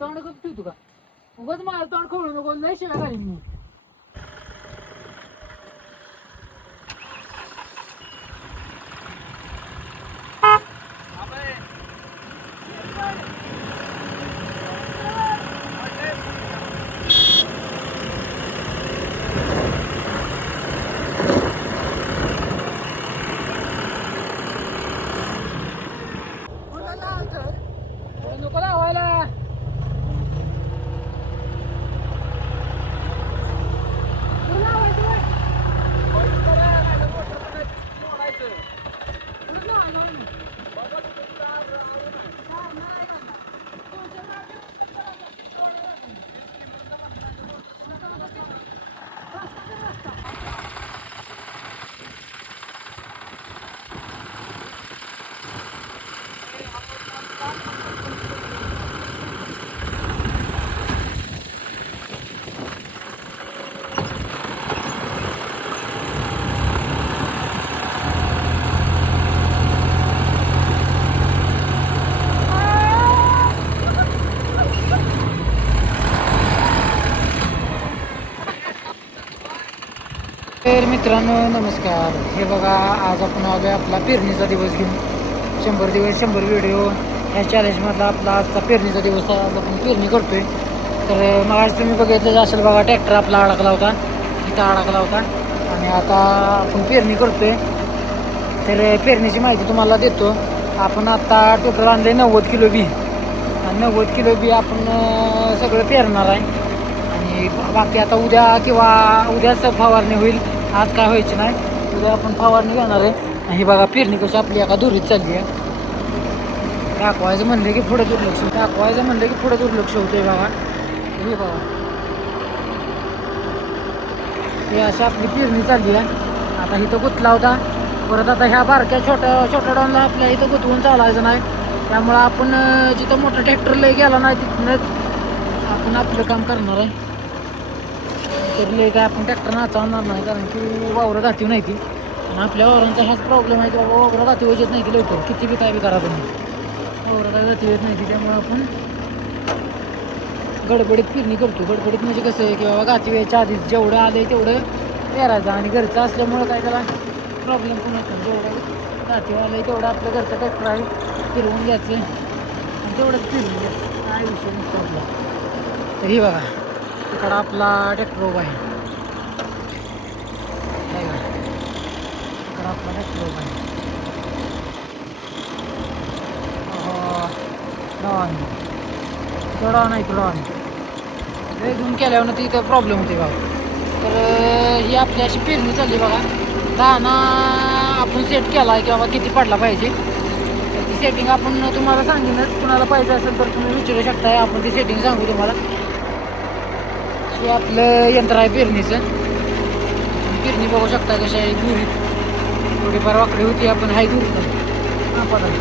तोंड कप ठेवतो का उगाच माझं तोंड खोळू नको लय शिवाय घालीन मी. नको लावायला. तर मित्रांनो नमस्कार. हे बघा आज आपण आलो आपला पेरणीचा दिवस घेऊन 100 दिवस 100 व्हिडिओ ह्या चॅलेंजमधला आपला आजचा पेरणीचा दिवस आहे. आज आपण पेरणी करतोय. तर मग आज तुम्ही बघितलं असेल बघा ट्रॅक्टर आपला अडकला होता इथं अडकला होता आणि आता आपण पेरणी करतोय. तर पेरणीची माहिती तुम्हाला देतो. आपण आता टोटल आणले 90 किलो बी आणि 90 किलो बी आपण सगळं पेरणार आहे. आणि बाकी आता उद्या किंवा उद्याच फवारणी होईल. आज काय व्हायची नाही. उद्या आपण फवारणी घेणार आहे. ही बघा पेरणी कशी आपली एका दुरीत चालली आहे. दाखवायचं म्हणलं की पुढे दुर्लक्ष होतंय बघा. हे बघा हे अशी आपली पेरणी चालली आहे. आता इथं गुतला होता परत आता ह्या बारक्या छोट्या डॉनला आपल्या इथं गुतवून चालायचं नाही. त्यामुळं आपण जिथं मोठं ट्रॅक्टर लय गेला नाही तिथनंच आपण आपलं काम करणार आहे. तर लय काय आपण ट्रॅक्टर नाचवणार नाही कारण की वावरं गाठी नाही ती आणि आपल्या वावरांचा हाच प्रॉब्लेम आहे की बाबा वावरं गाठी येत नाही ती लवकर किती बी काय बी करा तुम्ही वावरं काय गाठी येत नाही ती. त्यामुळे आपण गडबडीत पेरणी करतो. गडबडीत म्हणजे कसं आहे की बाबा गाठी व्हायच्या आधीच जेवढं आलं पेरायचं आणि घरचं असल्यामुळं काय त्याला प्रॉब्लेम पण होतो. जेवढं गाठी आलं तेवढं आपलं घरचं ट्रॅक्टर आहे फिरवून घ्यायचं आणि तेवढंच फिरवून घ्यायचं काय विषय नसतो आपला. तर ही बघा तिकडं आपला ट्रॅक्टर उभा आहे. तिकडं आपला ट्रॅक्टर उभा आहे. डॉन तो डॉन आहे. तो डॉन हे घेऊन केल्यावर तिथं प्रॉब्लेम होते बघा. तर ही आपली अशी पेरणी चालली बघा. दाना आपण सेट केला आहे की बाबा किती पडला पाहिजे. तर ती सेटिंग आपण तुम्हाला सांगेनच. कुणाला पाहिजे असेल तर तुम्ही विचारू शकताय. आपण ती सेटिंग सांगू तुम्हाला. हे आपलं यंत्र आहे पेरणीचं. पेरणी बघू शकता कशी आहे दुरीत थोडीफार वाकडी होती आपण हाय दूर हां पडा.